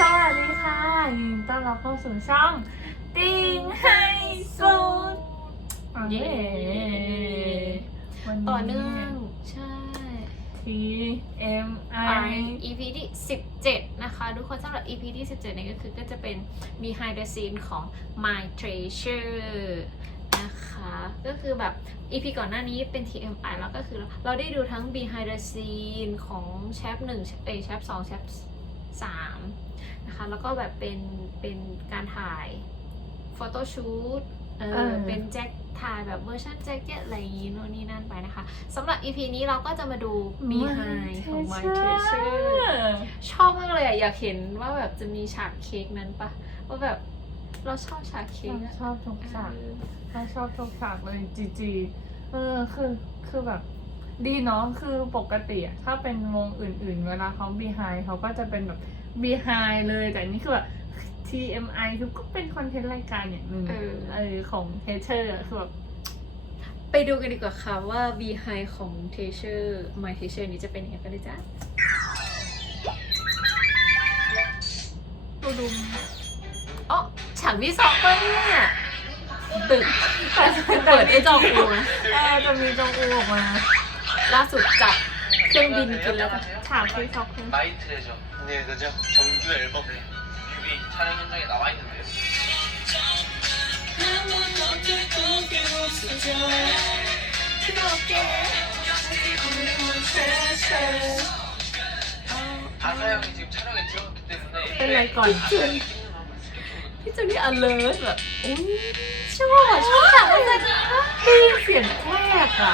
สวัสดีค่ะยินดีต้อนรับเข้าสู่ช่องติงให้สุดเย้วันนี้ ต่อเนื่องใช่ T M I EP ที่ 17 นะคะ ทุกคนสำหรับ EP ที่ 17เนี่ยก็คือก็จะเป็น behind the scene ของ My Treasure นะคะก็คือแบบ EP ก่อนหน้านี้เป็น TMI แล้วก็คือเราได้ดูทั้ง behind the scene ของแชป1เอยแชป2แชป 3นะคะแล้วก็แบบเป็นเป็นการถ่ายโฟโต้ชูตเอเอออเป็นแจ็คถ่ายแบบเวอร์ชันแจ็คเก็ตอะไรอย่างงี้โน่นนี่นั่นไปนะคะสำหรับ EP นี้เราก็จะมาดู behind ของ My Treasure ชอบมากเลยอะอยากเห็นว่าแบบจะมีฉากเค้กนั้นปะว่าแบบเราชอบฉากเค้กอะชอบทุกฉากเราชอบทุกฉากเลยจีจีเออคือคือแบบ ดีเนาะคือปกติอะถ้าเป็นวงอื่น ๆ เวลาเขา behind เขาก็จะเป็นแบบ behind เลยแต่อันนี่คือแบบ TMI คือก็เป็นคอนเทนต์รายการอย่างหนึ่งเออ เออของเทเชอร์คือแบบไปดูกันดีกว่าค่ะว่า behind ของ Treasure My Treasure นี้จะเป็นยังไงกันเลยจ้ะดูดูอ๋อฉากที่สองปะเนี่ยตึกเปิดไอ้จองอูนะ เออจะมีจงอูออกมา ล่าสุดจับเครื่องบินกินแล้วจ้ะ ฉากที่ช็อกคือ 마이 트레저 네 그죠 정규 앨범 뮤비 촬영 현장에 나와 있는데요 아사 형이 지금 촬영에 들어갔기 때문에 เป็นไรก่อน พี่จูนพี่จูนนี่ alert แบบอุ้ยชอบอ่ะชอบฉากอะไรนะ ได้ยินเสียงแครกอ่ะ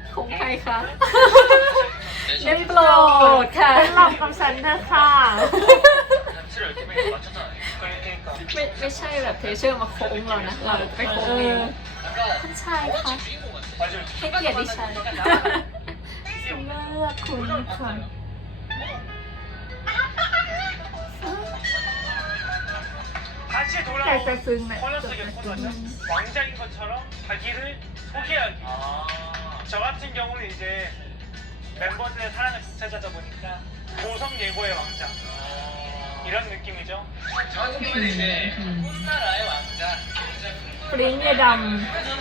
ของใครคะได้โปรดค่ะเป็นหลอกกับฉันเถอะค่ะ ไม่ไม่ใช่แบบเทเชอร์มาโค้งเรานะ เราไปโค้งเองท่าชายคะให้เกียรติฉันเลือกคุณค่ะแต่จะซึ้งไหมจบไหม 너스 왕자인 것처럼 자기를 소개하기 아 저 같은 경우는 이제 멤버들의 사랑을 되찾아다 보니까 고성 예고의 왕자 이런 느낌이죠 저 같은 경우는 이제 꿈나라의 왕자 ปริ้งเยด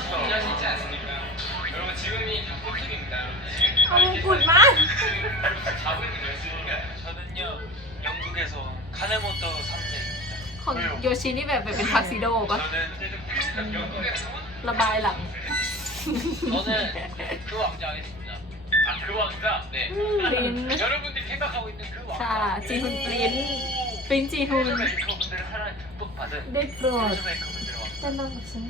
공연이지 않습니까? 여러분 지금이 닭볶음입니다 ำเอามงกุฎมา 자부를 드렸으니까 저는요 영국에서 카네모토 3세입니다 ของโยชินี่แบบเป็นทักซิโดปะ 저는 영국에서 ระบายหลัง 저는 그 왕자 하겠습니다. 아, 그 왕자? 네. 여러분들이 생각하고 있는 그 왕자. 자, 지훈 린. 린 지훈. 메이커분들의 사랑을 듬뿍 받은 네, 프로. 트레저 메이커분들의 왕자.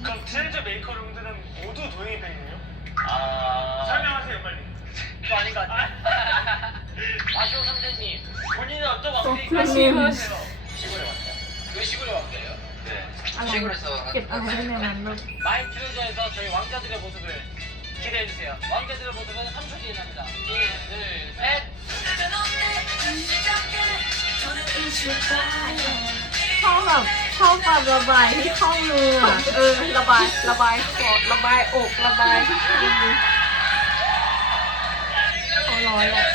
그럼 트레저 메이커분들은 모두 도입이군요. 아. 설명하세요, 빨리. 그거 아닌 것 같아요. 마쇼 선배님, 본인은 어떤 왕자인가요? 시골에서 เก็บอะไรไว้ในนั้นลูก 마인 트레저에서 저희 왕자들의 모습을 기대해주세요 왕자들의 모습은 3초 뒤에 납니다 1, 2, 셋 ชอบแบบชอบการระบายที่เข้ามืออะ เออ ระบาย ระบายคอระบายอก ระบายที่มือ เขาร้อนแหละ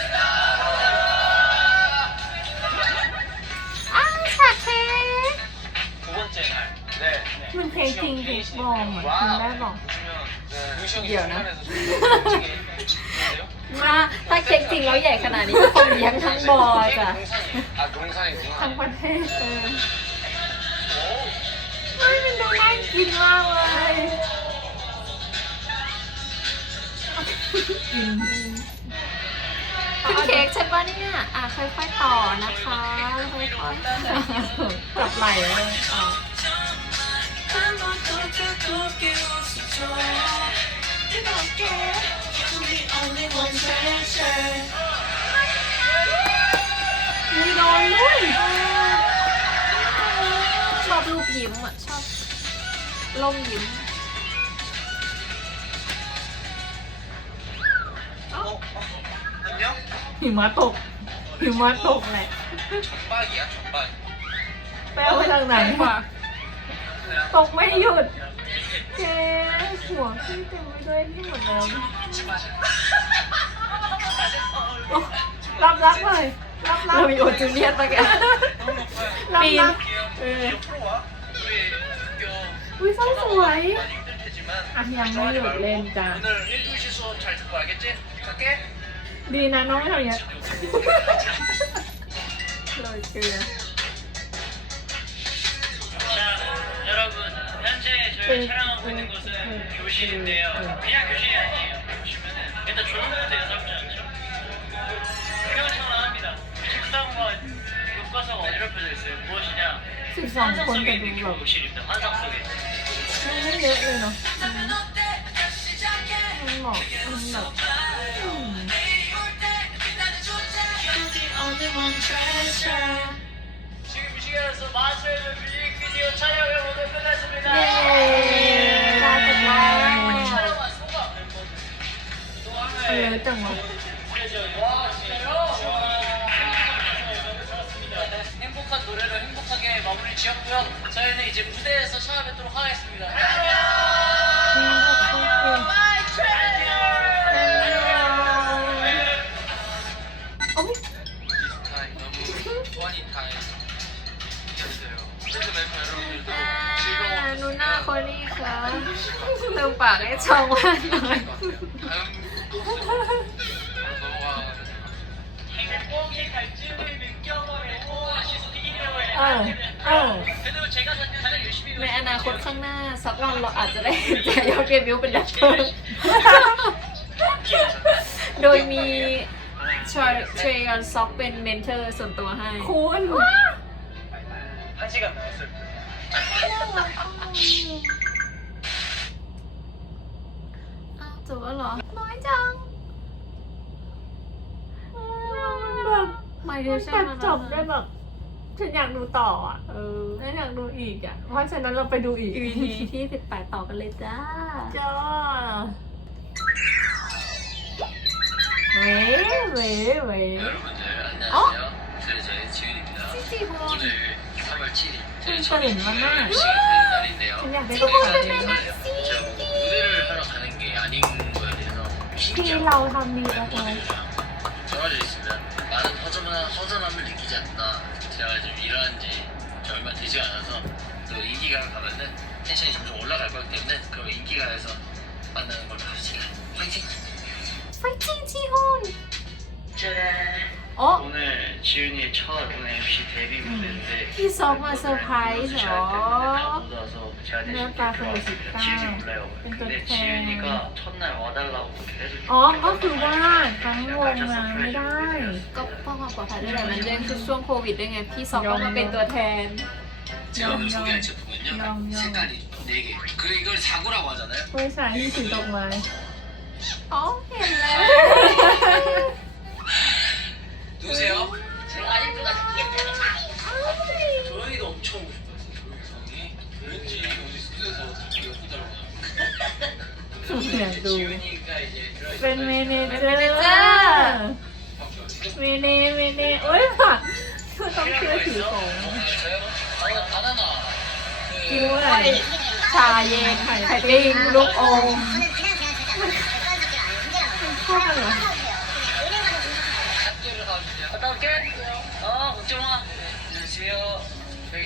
มันเพลงจริงหรืปบอมเหมือนคุณแม่บอก เดี๋ยวนะ ถ้าถ้าเค้กจริงแล้วใหญ่ขนาดนี้ก็คงเลี้ยงทั้งบอจ้ะ ทั้งประเทศเออเฮ้ยมันดูน่ากินมากเลยกินคุณเค้กฉันปะเนี่ย อะค่อยๆต่อนะคะค่อยๆกลับไหลเลยอ๋อ มีโดนด้วยชอบรูปยิ้มอ่ะ ชอบล่มยิ้ม 어? 안녕? หิมะตกหิมะตกแหละ 전박이야 전박 แปลว่าทางไหนวะตกไม่หยุด เจ๊หัวพี่เต็มไปด้วยที่หมดแล้วรับรับเลยรับรับเรามีโอจูเนียตะแกรับปีนรับอุ้ยสวยอะยังไม่หยุดเล่นจ้าดีนะน้องไม่ทำอย่างนี้เลยเกลือ 저희 촬영하고 있는 곳은 네. 네. 교실인데요. 그냥 교실이 아니에요. 보시면은 일단 조명 부터 예사롭지 않죠? 표현선언합니다. 책상과 교과서가 어지럽혀져 있어요. 무엇이냐? 환상 속에 있는 교실입니다. 환상 속에. 근데 왜 나? 엄마, 엄마. 음. 지금 이 시간에서 마주해는 빌리 네. 네. 네, 뭐. 행복한 노래로 행복하게 마무리 지었고요. 저희는 이제 무대에서 찾아뵙도록 하겠습니다. ช่องว่างหน่อย 다음 코스로 넘어가면 행복이 갈증을 느껴버린 오아시스 เออ เออ 그래도 제가 가장 열심히 ในอนาคตข้างหน้าสักวันเราอาจจะได้เห็นแต่ยอดเดบิวต์เป็นแรปเปอร์ โดยมีชอยเทรยอนซ็อกเป็นเมนเทอร์ส่วนตัวให้ คุณ 한 시간 남았을 때 อ้ ังมันแบบไม่ได้ใช่จบได้แบบฉันอยากดูต่ออะ เออฉันอยากดูอีกอะ เพราะฉะนั้นเราไปดูอีก EP ที่สิบแปดต่อกันเลยจ้าจ้าเว้เว้เว้อ๋อจีจีบอลฉันตื่นมากฉันอยากได้ตุ๊กตาเลย 피 나오합니다. 떨어져 있으면 나는 허전한, 허전함을 느끼지 않나. 제가 좀 일어난 지 얼마 되지 않아서 또 인기가랑 가면은 텐션이 점점 올라갈 거기 때문에 그럼 인기가에서 만나는 걸로 합시다. 화이팅! 화이팅 지훈! 짠! โฮน 짜잔 อ๋อ 오늘 지윤이의 첫 오늘 MC 데뷔 무대인데 พี่ซอฟมาเซอร์ไพรส์เหรอ 못 와서 제가 대신 네, 다 들어왔습니다. 그러시다. 지윤이 몰라요. 근데 근데 팬. 지윤이가 첫날 와달라고 계속 อ๋อ ก็คือว่าทั้งวงมาไม่ได้ ก็เพื่อความปลอดภัยด้วยแหละมันยังคือช่วงโควิดด้วยไง พี่ซอฟก็มาเป็นตัวแทน 제가 오늘 영, 소개할 영. 제품은요 영, 영. 색깔이 4개 그리고 이걸 사고라고 하잖아요 ผู้ชายที่ถือดอกไม้ อ๋อ เห็นแล้ว 누구세요? 제가 아직보다 조연이도 엄청 오고 싶어요 조연이 왠지 우리 숙소에서 이거 해달라고 อยากดู 지훈이가 이제 เป็น 들어있으면 เมเนเจอ เป็นเมเนเจอร์ ร์เมเนเมเนโอ้ยค่ะคือต้องช่วยถือของ 저요? 아, 바나나 กิน 그 เมื่อไหร่ ชาเย็นไข่ไข่ปิ้งลูกอม ชอบเหรอ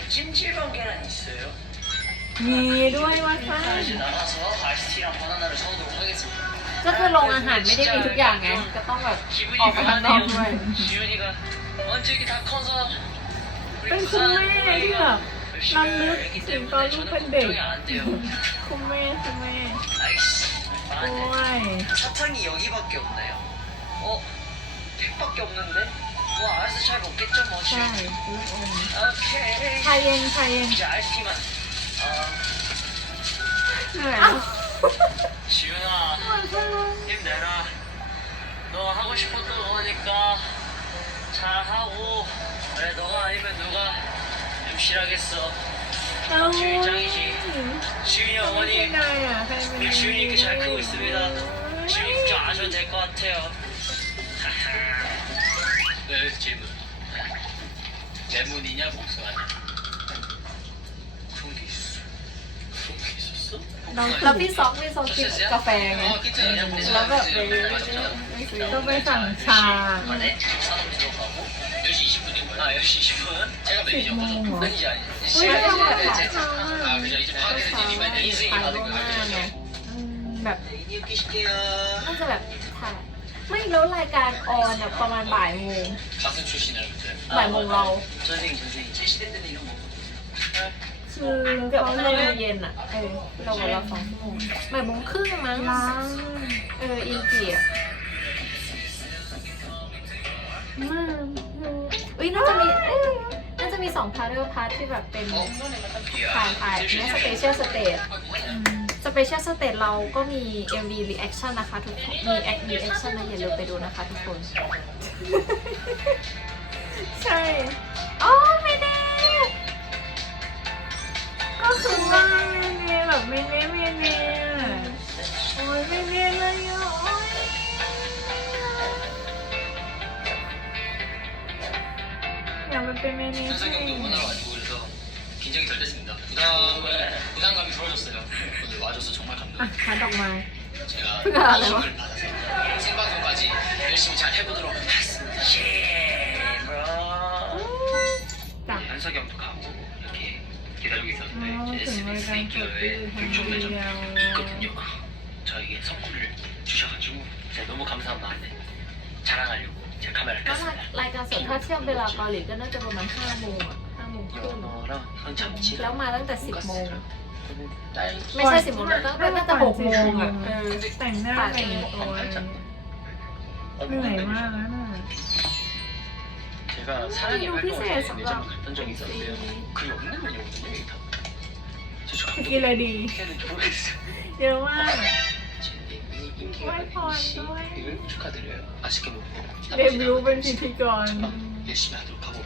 찜질방 계란 있어요 มีด้วยว่าซ่า 이제 나가서 아이스티랑 바나나를 사오도록 하겠습니다 ก็คือโรงอาหารไม่ได้มีทุกอย่างไง ก็ต้องแบบ 기분이 어, 바나나 묘하네요 지훈이가 언제 이렇게 다 커서 เป็น 우리 คุณ 부산 แม่ที่แบบ 열심히 남는 했기 지금 때문에 떠는 저는 팬들. 걱정이 안 돼요 คุณแม่คุณแม่ 아이씨 โอ้ 나한테 ย 사탕이 여기밖에 없나요? 어? 팩밖에 없는데? 뭐 알아서 잘 먹겠죠 뭐 잘. 오케이. 사이엔 사이엔. 이제 알기만. 어. 아. 지윤아 힘내라. 너 하고 싶었던 거니까 잘 하고. 그래 너가 아니면 누가 MC라겠어. 주인장이지. 지윤이 어머니. 지윤이 이렇게 잘 크고 있습니다. 지윤이 걱정 안 하셔도 될 것 같아요. Böyle şey bu. Demoninya buksuana. Fung Jesus. Fung Jesus. เราแล้วพี่ซอกพี่ซอกกินกาแฟไง Aa, kita ada แล้วแบบไป buksuana. ต้องไปสั่งชา Yoshi işi bu değil mi? Ha Yoshi işi bu. Tekrar bekleyeceğim o zaman. Ne yani? เฮ้ย Şey, เราแบบ şey, ชา abi işte park edeceğim ben. İzin ไทย hadi มาก görüşürüz. ไงแบบ น่าจะแบบ ไม่แล้วรายการออนประมาณบ่ายโมงบ่ายโมงเราคือเขาเลิกเย็นอะเออเรากับเราสองโมงบ่ายโมงครึ่งมั้งเอออีกี่อะมากอุ้ยน่าจะมีน่าจะมีสองพาร์ทด้วยพาร์ทที่แบบเป็นผ่านผ่านเนี่ยสเปเชียลสเตจ สเปเชียลสเตจเราก็มี MV reaction นะคะทุกคนมี act reaction นะอย่าลืมไปดูนะคะทุกคน ใช่ อ๋อไม่ได้ ก็คือว่าเมเมแบบเมเมเมเมโอ้ยเมเมเลยอ่ะโอ้ยอยากไปเป็นเมเม 현석이 형도 응원하러 와주고 그래서 긴장이 덜 됐습니다. 부담을 부담감이 덜어졌어요. 오늘 와줘서 정말 อ่ะ 감동. หาดอกไม้ 제가 그거 안 힘을 받아서 생방송까지 열심히 잘 해보도록 하겠습니다. 예, 그럼. จ้ะ 현석이 형도 가고 이렇게 기다리고 อ๋อ 있었는데 ถึงบริ SBS การสด 미디어에 คือทาง 불총 เดี 매점 ยว 있거든요. 저에게 선물을 주셔가지고 제가 너무 감사한 마음에 자랑하려고 제가 카메라를 ก็ 켰습니다. รายการสดถ้าเทียบเวลาเกาหลีก็น่าจะประมาณ5โมงอะ5โมงครึ่ง 연어랑 현참치 แล้วมาตั้งแต่ 10โมง 딸 ไม่ใช่10โมงนะตั้งแต่ตั้งแต่6โมงอ่ะเออ แต่งหน้าแต่งตัวเหนื่อยมากแล้วน่ะ 제가 사랑의 이거 활동을 피스에 매장 잠깐. 갔던 적이 있었는데요. 글이 없는 면이거든요, 여기 다. 저 จะ 감독 กินอะไรดี 어떻게 해야 될지 모르겠어요. เยอะมาก 제 이- 인기가 와이파이 많은 와이파이. 씨를 축하드려요. 아쉽게 못 보고 เดบิวต์เป็นพิธีกร 정말 열심히 하도록 하고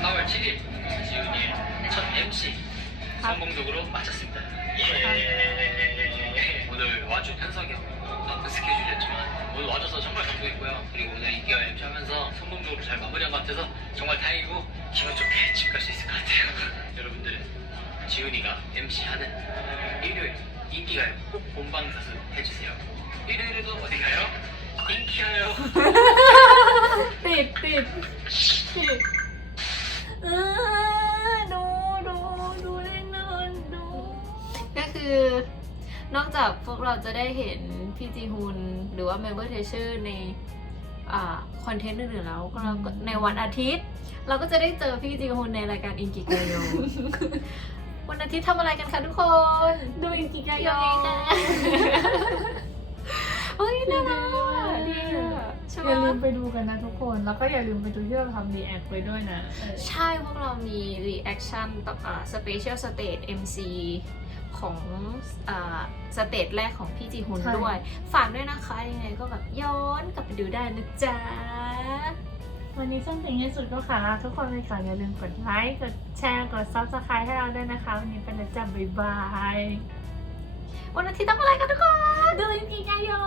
4월 7일 지훈이의 첫 MC 아. 성공적으로 마쳤습니다. 예. 아. 오늘 와준 현석이 바쁜 스케줄이었지만 오늘 와줘서 정말 감동했고요. 그리고 오늘 인기가 MC 하면서 성공적으로 잘 마무리한 것 같아서 정말 다행이고 기분 좋게 집 갈 수 있을 것 같아요. 여러분들 지훈이가 MC 하는 일요일 인기가요 꼭 본방사수 해주세요. 일요일에도 어디 가요? ติดติดติดเออดูดูดูแน่นอนดู ก็คือนอกจากพวกเราจะได้เห็นพี่จีฮุนหรือว่าเมมเบอร์เทเชอร์ในคอนเทนต์อื่นๆแล้วเราในวันอาทิตย์ เราก็จะได้เจอพี่จีฮุนในรายการอินกิกายโยวันอาทิตย์ทำอะไรกันคะทุกคน ดูอินกิกายโยกันโอ้ยน่ารัก อะใช่อย่าไหมลืมไปดูกันนะทุกคน แล้วก็อย่าลืมไปดูที่เราทำรีแอคไว้ด้วยนะเออใช่พวกเรามี reaction ต่ออ่า special stage MC ของอ่าสเตจแรกของพี่จีฮุนด้วย ฝากด้วยนะคะ ยังไงก็แบบย้อนกลับไปดูได้นะจ๊ะ วันนี้ส้นถึงที่สุดก็ค่ะลาทุกคนไปก่อนอย่าลืมกดไลค์ กดแชร์ กด subscribe ให้เราด้วยนะคะ วันนี้เป็นแล้วจ้ะบ๊ายบายวันอาทิตย์ทำอะไรกันทุกคนดูอินกิกายอ